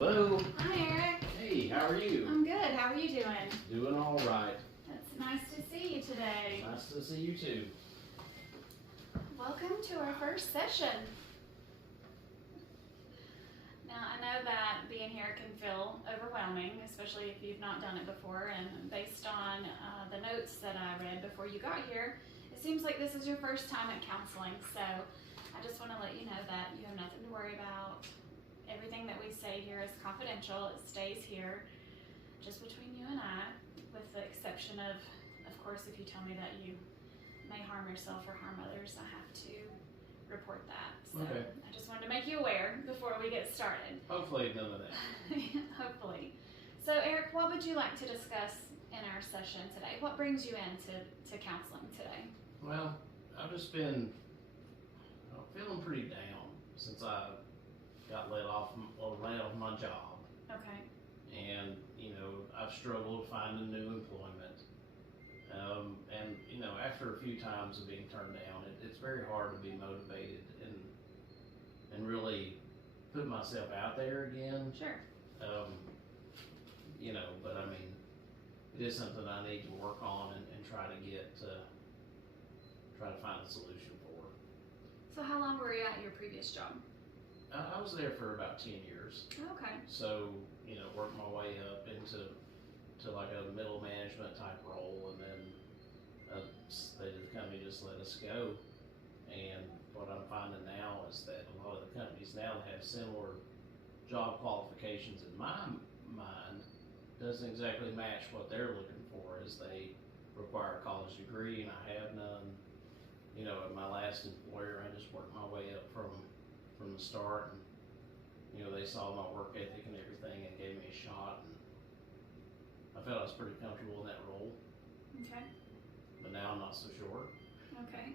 Hello. Hi, Eric. Hey, how are you? I'm good. How are you doing? Doing all right. It's nice to see you today. Nice to see you too. Welcome to our first session. Now, I know that being here can feel overwhelming, especially if you've not done it before, and based on the notes that I read before you got here, it seems like this is your first time at counseling, so I just want to let you know that you have nothing to worry about. Everything that we say here is confidential. It stays here just between you and I, with the exception of course, if you tell me that you may harm yourself or harm others, I have to report that. So Okay. I just wanted to make you aware before we get started. Hopefully none of that. Hopefully. So Eric, what would you like to discuss in our session today? What brings you into counseling today? Well, I've just been feeling pretty down since I got laid off my job. Okay. And, I've struggled finding new employment. And, after a few times of being turned down, it's very hard to be motivated and really put myself out there again. Sure. But I mean, it is something I need to work on and try to find a solution for. So how long were you at your previous job? I was there for about 10 years. Okay. So, worked my way up into like a middle management type role, and then the company just let us go. And what I'm finding now is that a lot of the companies now that have similar job qualifications in my mind doesn't exactly match what they're looking for, as they require a college degree, and I have none. At my last employer, I just worked my way up from the start, and they saw my work ethic and everything and gave me a shot, and I felt I was pretty comfortable in that role. Okay. But now I'm not so sure. Okay.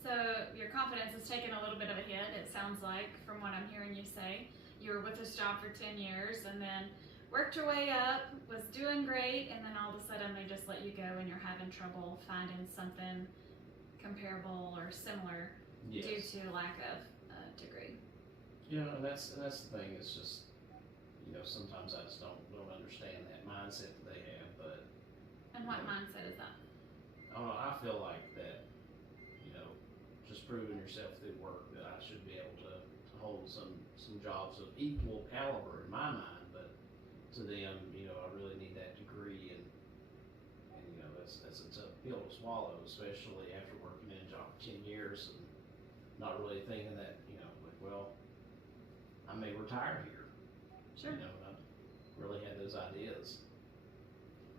So your confidence has taken a little bit of a hit, it sounds like, from what I'm hearing you say. You were with this job for 10 years and then worked your way up, was doing great, and then all of a sudden they just let you go and you're having trouble finding something comparable or similar. Yes. Due to lack of degree. And that's the thing. It's just, sometimes I just don't understand that mindset that they have. But and what mindset is that? I feel like that, just proving yourself through work, that I should be able to hold some jobs of equal caliber in my mind. But to them, I really need that degree, and that's a tough pill to swallow, especially after working in a job for 10 years and not really thinking that, well, I may retire here. Sure. I really had those ideas.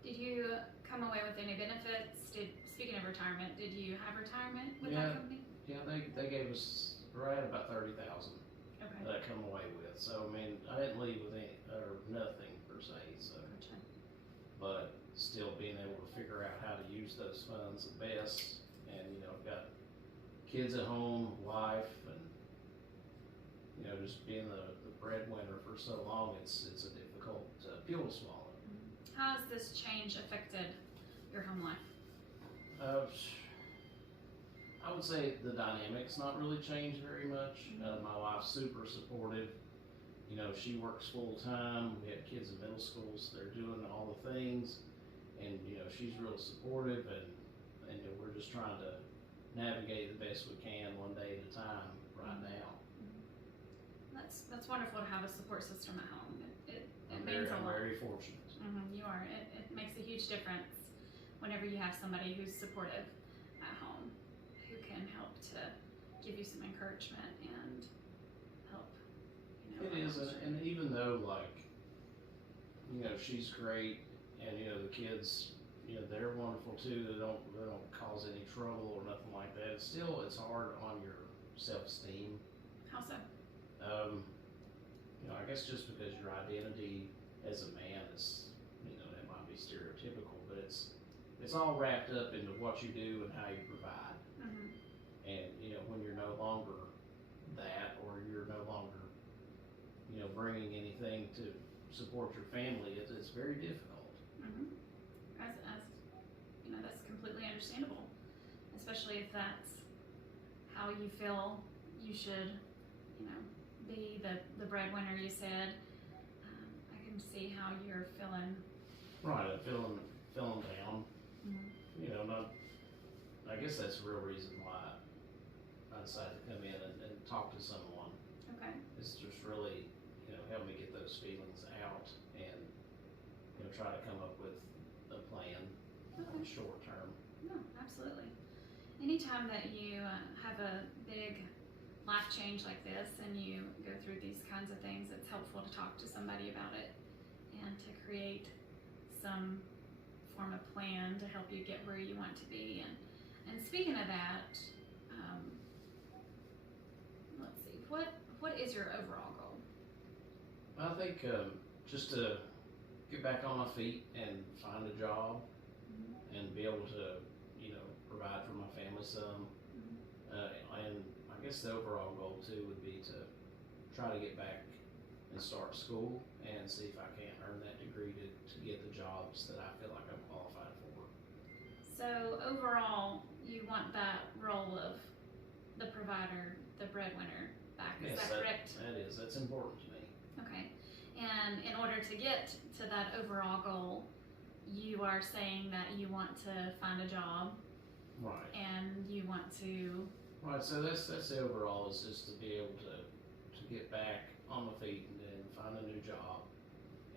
Did you come away with any benefits? Speaking of retirement, did you have retirement with Yeah. that company? Yeah, they gave us right about $30,000 Okay. that I come away with. So I mean, I didn't leave with nothing per se. So, Gotcha. but still being able to figure out how to use those funds the best, and I've got kids at home, wife, and just being the breadwinner for so long, it's a difficult pill to swallow. How has this change affected your home life? I would say the dynamics not really changed very much. My wife's super supportive. She works full time. We have kids in middle school, so they're doing all the things, and she's real supportive, and we're just trying to navigate the best we can one day at a time right now. That's wonderful to have a support system at home. It means a I'm lot. very fortunate. You are. It makes a huge difference whenever you have somebody who's supportive at home, who can help to give you some encouragement and help. It is, and even though she's great, and the kids, they're wonderful too. They don't cause any trouble or nothing like that. It's hard on your self-esteem. How so? I guess just because your identity as a man is, that might be stereotypical, but it's all wrapped up into what you do and how you provide. Mm-hmm. And when you're no longer that, or you're no longer, bringing anything to support your family, it's very difficult. Mm-hmm. As that's completely understandable, especially if that's how you feel you should, be the breadwinner, you said. can see how you're feeling. Right, and feeling down. Mhm. You know, I guess that's the real reason why I decided to come in and talk to someone. Okay. Is just really, help me get those feelings out and, try to come up with a plan short term. No, absolutely. Anytime that you have a big life change like this and you go through these kinds of things, it's helpful to talk to somebody about it and to create some form of plan to help you get where you want to be. And speaking of that, let's see, what is your overall goal? I think just to get back on my feet and find a job and be able to, provide for my family some. And I guess the overall goal too would be to try to get back and start school and see if I can't earn that degree to get the jobs that I feel like I'm qualified for. So overall, you want that role of the provider, the breadwinner back, is that correct? That's important to me. Okay, and in order to get to that overall goal, you are saying that you want to find a job. Right. And you want to. Right. So that's the overall is just to be able to get back on my feet and then find a new job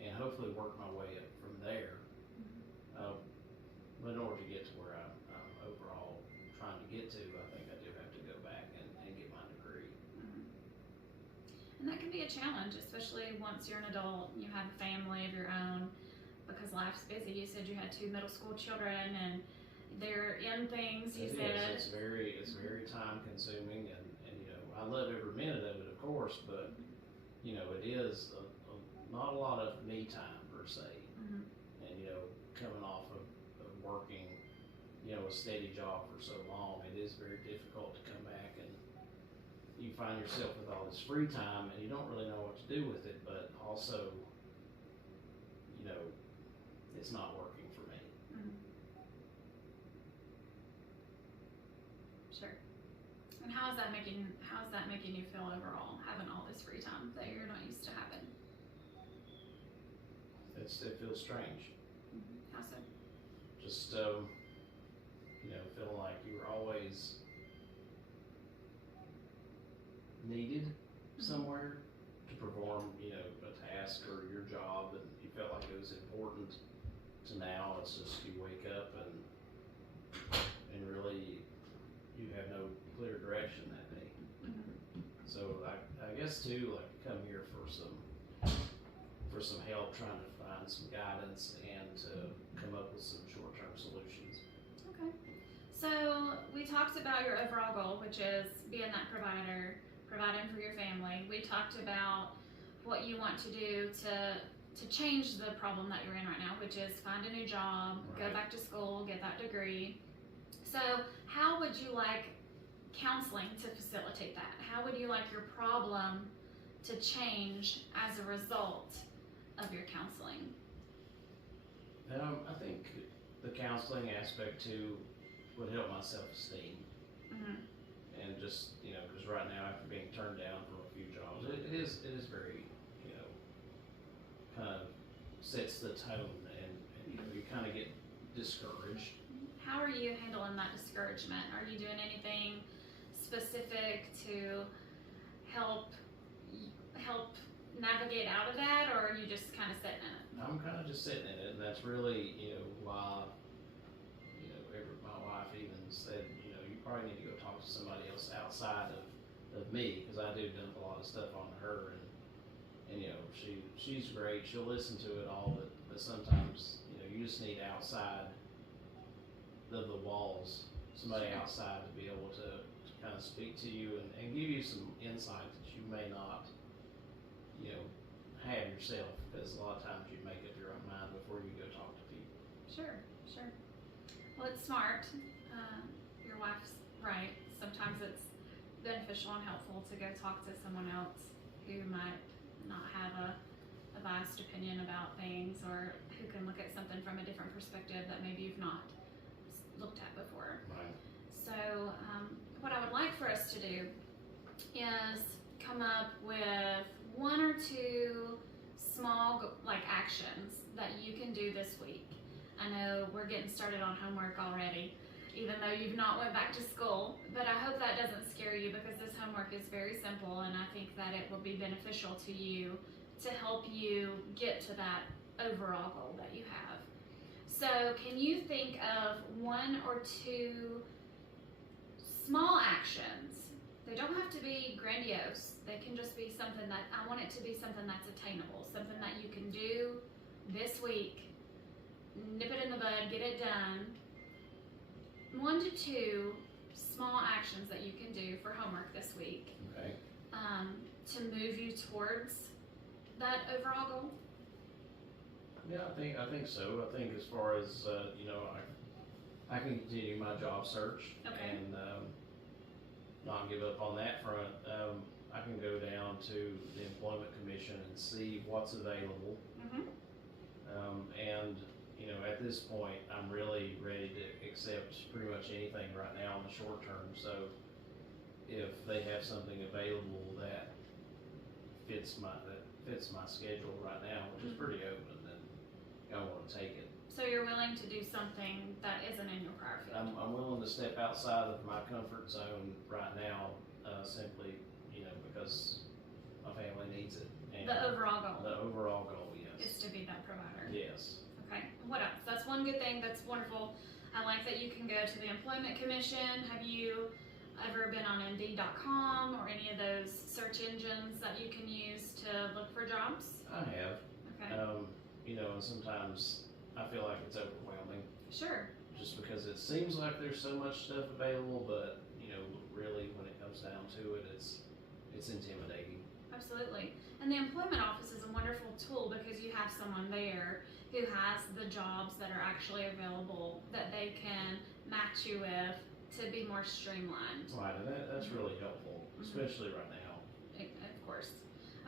and hopefully work my way up from there. But in order to get to where I'm overall trying to get to, I think I do have to go back and get my degree. And that can be a challenge, especially once you're an adult and you have a family of your own, because life's busy. You said you had 2 middle school children and they're in things, you said. It's very time consuming and I love every minute of it, of course, but it is not a lot of me time per se. And coming off of working a steady job for so long, it is very difficult to come back and you find yourself with all this free time and you don't really know what to do with it, but also it's not working for me. Sure. And how is that making you feel overall, having all this free time that you're not used to having? It feels strange. How so? Just feeling like you were always needed somewhere to perform a task or your job, and you felt like it was important. To now it's just you wake up and really you have no clear direction that day. So I guess too, like come here for some help, trying to find some guidance and to come up with some short-term solutions. Okay. So we talked about your overall goal, which is being that provider, providing for your family. We talked about what you want to do to change the problem that you're in right now, which is find a new job, Right. go back to school, get that degree. So how would you like counseling to facilitate that? How would you like your problem to change as a result of your counseling? I think the counseling aspect too would help my self-esteem. And just, because right now after being turned down from a few jobs, it is very, kind of sets the tone and you kind of get discouraged. How are you handling that discouragement? Are you doing anything specific to help navigate out of that, or are you just kind of sitting in it? I'm kind of just sitting in it, and that's really, why, my wife even said, you probably need to go talk to somebody else outside of me, because I do dump a lot of stuff on her, and she's great. She'll listen to it all, but sometimes, you just need outside of the walls, somebody outside to be able to kind of speak to you and give you some insight that you may not, have yourself, because a lot of times you make up your own mind before you go talk to people. Sure. Well, it's smart. Your wife's right. Sometimes it's beneficial and helpful to go talk to someone else who might not have a biased opinion about things, or who can look at something from a different perspective that maybe you've not looked at before. Right. So what I would like for us to do is come up with 1 or 2 small like actions that you can do this week. I know we're getting started on homework already, even though you've not went back to school, but I hope that doesn't scare you, because this homework is very simple, and I think that it will be beneficial to you to help you get to that overall goal that you have. So can you think of 1 or 2 small actions? They don't have to be grandiose. They can just be something that, I want it to be something that's attainable, something that you can do this week, nip it in the bud, get it done. 1 to 2 small actions that you can do for homework this week, Okay. to move you towards that overall goal. Yeah, I think so. I think as far as, I can continue my job search. Okay. And, not give up on that front. I can go down to the Employment Commission and see what's available. And, at this point, I'm really ready to accept pretty much anything right now in the short term. So if they have something available that fits my schedule right now, which is pretty open, then I want to take it. So you're willing to do something that isn't in your prior field? I'm willing to step outside of my comfort zone right now, simply, because my family needs it. And The overall goal the overall goal, yes. is to be that provider. Yes. Okay. What else? That's one good thing. That's wonderful. I like that you can go to the Employment Commission. Have you ever been on Indeed.com or any of those search engines that you can use to look for jobs? I have. Okay. And sometimes I feel like it's overwhelming, Sure. just because it seems like there's so much stuff available, but really when it comes down to it, it's intimidating. Absolutely. And the employment office is a wonderful tool because you have someone there who has the jobs that are actually available that they can match you with to be more streamlined. Right, and that's really helpful, especially right now. Of course.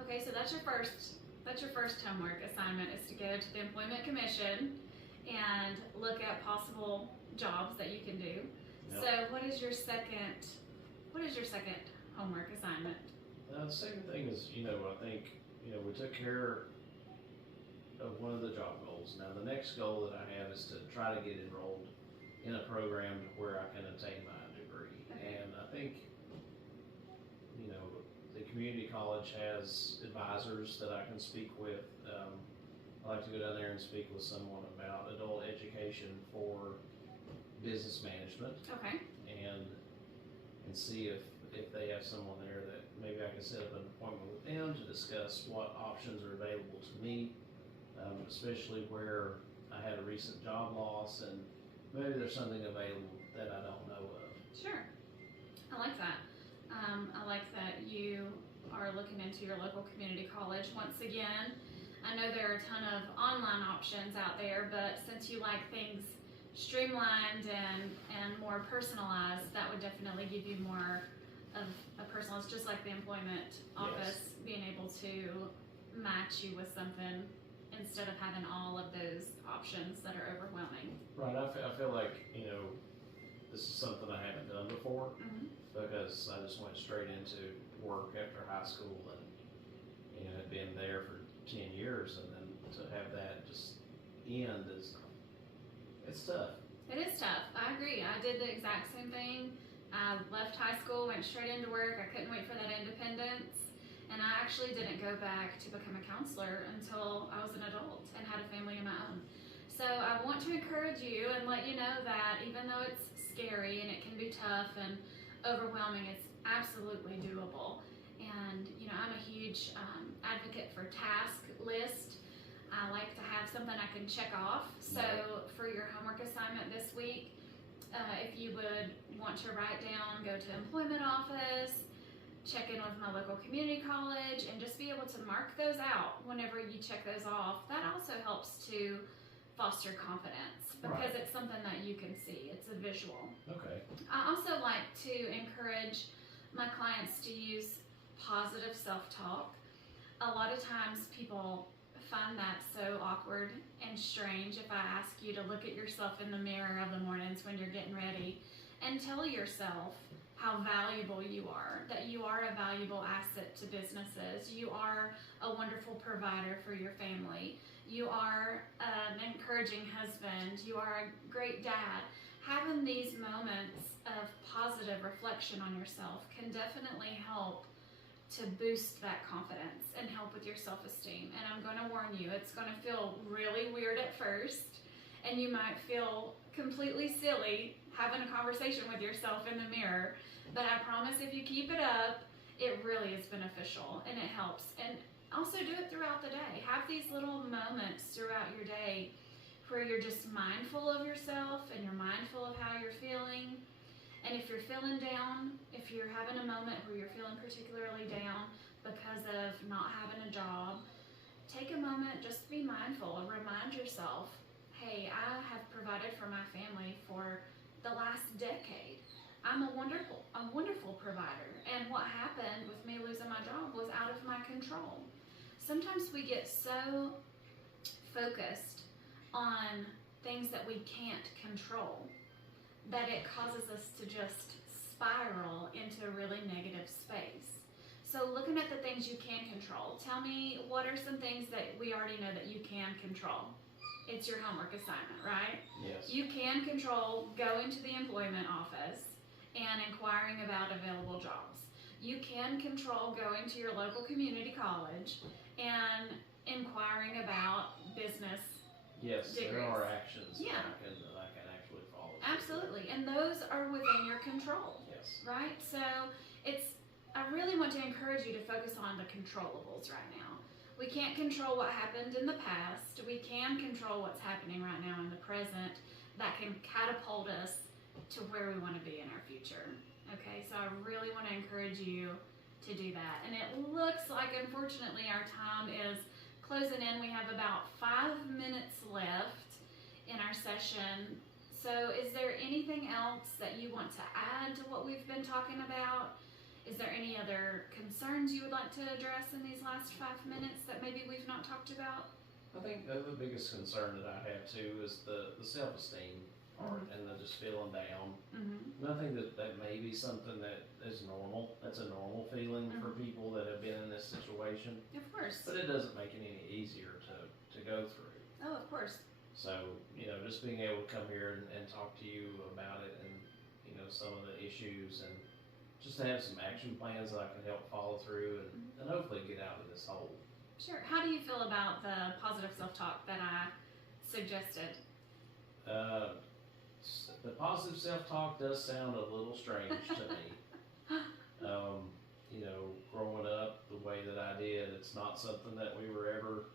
Okay, so that's your first homework assignment, is to go to the Employment Commission and look at possible jobs that you can do. Yep. So what is your second homework assignment? The second thing is, I think, we took care of one of the job goals. Now, the next goal that I have is to try to get enrolled in a program where I can obtain my degree. Okay. And I think, the community college has advisors that I can speak with. I like to go down there and speak with someone about adult education for business management. Okay. And see if they have someone there that maybe I can set up an appointment with them to discuss what options are available to me, especially where I had a recent job loss and maybe there's something available that I don't know of. Sure. I like that. I like that you are looking into your local community college. Once again, I know there are a ton of online options out there, but since you like things streamlined and more personalized, that would definitely give you more of a personal. It's just like the employment office, being able to match you with something instead of having all of those options that are overwhelming. Right, I feel like, this is something I haven't done before, because I just went straight into work after high school and, had been there for 10 years, and then to have that just end it's tough. It is tough. I agree. I did the exact same thing. I left high school, went straight into work. I couldn't wait for that independence. And I actually didn't go back to become a counselor until I was an adult and had a family of my own. So I want to encourage you and let you know that even though it's scary and it can be tough and overwhelming, it's absolutely doable. And, I'm a huge advocate for task list. I like to have something I can check off. So for your homework assignment this week, if you would want to write down, go to employment office, check in with my local community college, and just be able to mark those out whenever you check those off. That also helps to foster confidence because it's something that you can see. It's a visual. Okay. I also like to encourage my clients to use positive self-talk. A lot of times people find that so awkward and strange if I ask you to look at yourself in the mirror of the mornings when you're getting ready and tell yourself how valuable you are, that you are a valuable asset to businesses. You are a wonderful provider for your family. You are an encouraging husband. You are a great dad. Having these moments of positive reflection on yourself can definitely help to boost that confidence and help with your self-esteem. And I'm going to warn you, it's going to feel really weird at first, and you might feel completely silly having a conversation with yourself in the mirror, but I promise if you keep it up, it really is beneficial and it helps. And also do it throughout the day. Have these little moments throughout your day where you're just mindful of yourself and you're mindful of how you're feeling. And if you're feeling down, if you're having a moment where you're feeling particularly down because of not having a job, take a moment, just be mindful and remind yourself, hey, I have provided for my family for the last decade. I'm a wonderful provider. And what happened with me losing my job was out of my control. Sometimes we get so focused on things that we can't control that it causes us to just spiral into a really negative space. So looking at the things you can control, tell me what are some things that we already know that you can control? It's your homework assignment, right? Yes. You can control going to the employment office and inquiring about available jobs. You can control going to your local community college and inquiring about business. Yes, degrees. there are actions Yeah. that I can actually follow. Absolutely, and those are within your control. Yes. Right? So I really want to encourage you to focus on the controllables right now. We can't control what happened in the past. We can control what's happening right now in the present that can catapult us to where we want to be in our future. Okay, so I really want to encourage you to do that. And it looks like, unfortunately, our time is closing in. We have about 5 minutes left in our session. So is there anything else that you want to add to what we've been talking about? Is there any other concerns you would like to address in these last 5 minutes that maybe we've not talked about? I think the biggest concern that I have too is the self-esteem part and the just feeling down. Mm-hmm. And I think that may be something that is normal. That's a normal feeling for people that have been in this situation. Of course. But it doesn't make it any easier to go through. Oh, of course. So, just being able to come here and talk to you about it and, some of the issues and just to have some action plans that I can help follow through and hopefully get out of this hole. Sure. How do you feel about the positive self-talk that I suggested? The positive self-talk does sound a little strange to me. Growing up the way that I did, it's not something that we were ever,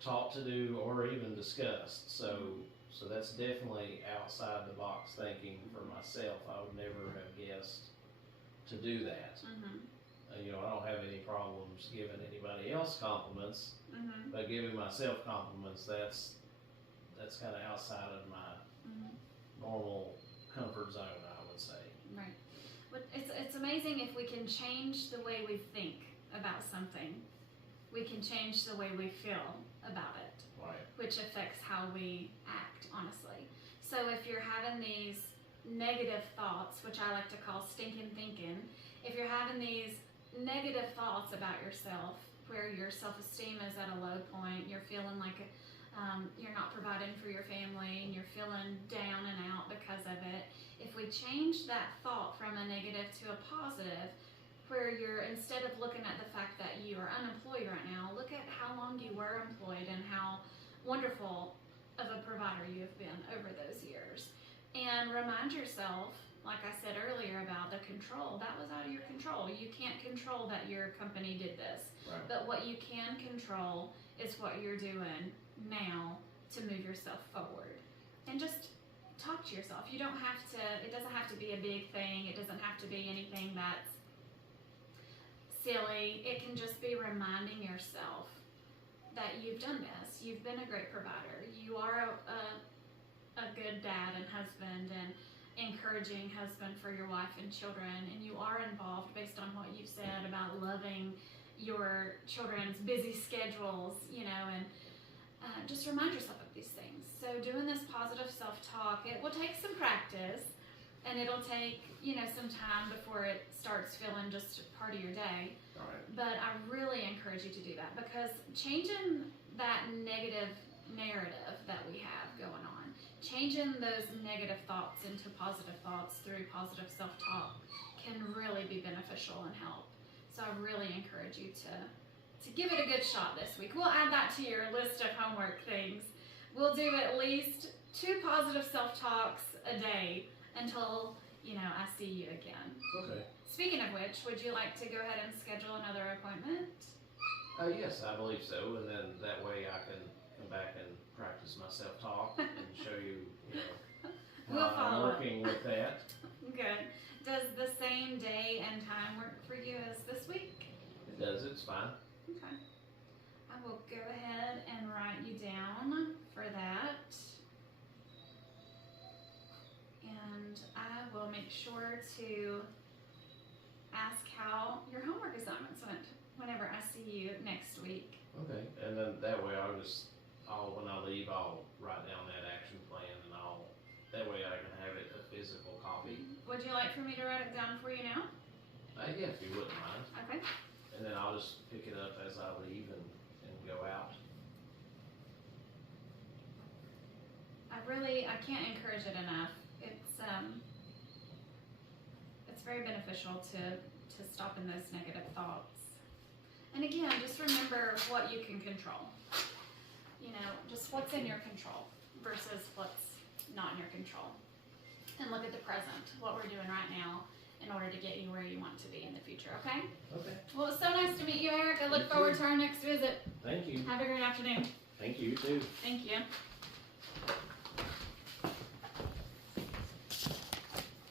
taught to do or even discussed. So that's definitely outside the box thinking for myself. I would never have guessed to do that. I don't have any problems giving anybody else compliments, but giving myself compliments, that's kind of outside of my normal comfort zone, I would say. Right. But it's amazing if we can change the way we think about something, we can change the way we feel about it. Right. Which affects how we act, honestly. So if you're having these negative thoughts, which I like to call stinking thinking, if you're having these negative thoughts about yourself, where your self-esteem is at a low point, you're feeling like you're not providing for your family, and you're feeling down and out because of it, if we change that thought from a negative to a positive, where you're, instead of looking at the fact that you are unemployed right now, look at how long you were employed and how wonderful of a provider you have been over those years. And remind yourself, like I said earlier about the control, that was out of your control. You can't control that your company did this. Right. But what you can control is what you're doing now to move yourself forward. And just talk to yourself. You don't have to, it doesn't have to be a big thing. It doesn't have to be anything that's silly. It can just be reminding yourself that you've done this. You've been a great provider. You are a good dad and husband and encouraging husband for your wife and children, and you are involved based on what you've said about loving your children's busy schedules, and just remind yourself of these things. So doing this positive self-talk, it will take some practice. and it'll take, you know, some time before it starts feeling just part of your day. Alright. But I really encourage you to do that, because changing that negative narrative that we have going on, changing those negative thoughts into positive thoughts through positive self-talk can really be beneficial and help. So I really encourage you to give it a good shot this week. We'll add that to your list of homework things. We'll do at least 2 positive self-talks a day until, you know, I see you again. Okay. Speaking of which, would you like to go ahead and schedule another appointment? Yes, I believe so, and then that way I can come back and practice my self-talk and show you, you know, We'll how I'm follow up. working with that. Good. Does the same day and time work for you as this week? It does, it's fine. Okay. I will go ahead and write you down for that. And I will make sure to ask how your homework assignments went whenever I see you next week. Okay, and then that way when I leave, I'll write down that action plan and that way I can have it a physical copy. Would you like for me to write it down for you now? Yeah, if you wouldn't mind. Okay. And then I'll just pick it up as I leave and go out. I can't encourage it enough. It's very beneficial to stop in those negative thoughts. And again, just remember what you can control. You know, just what's in your control versus what's not in your control. And look at the present, what we're doing right now in order to get you where you want to be in the future, okay? Okay. Well, it's so nice to meet you, Eric. I look You forward too. to our next visit. Thank you. Have a great afternoon. Thank you, you too. Thank you.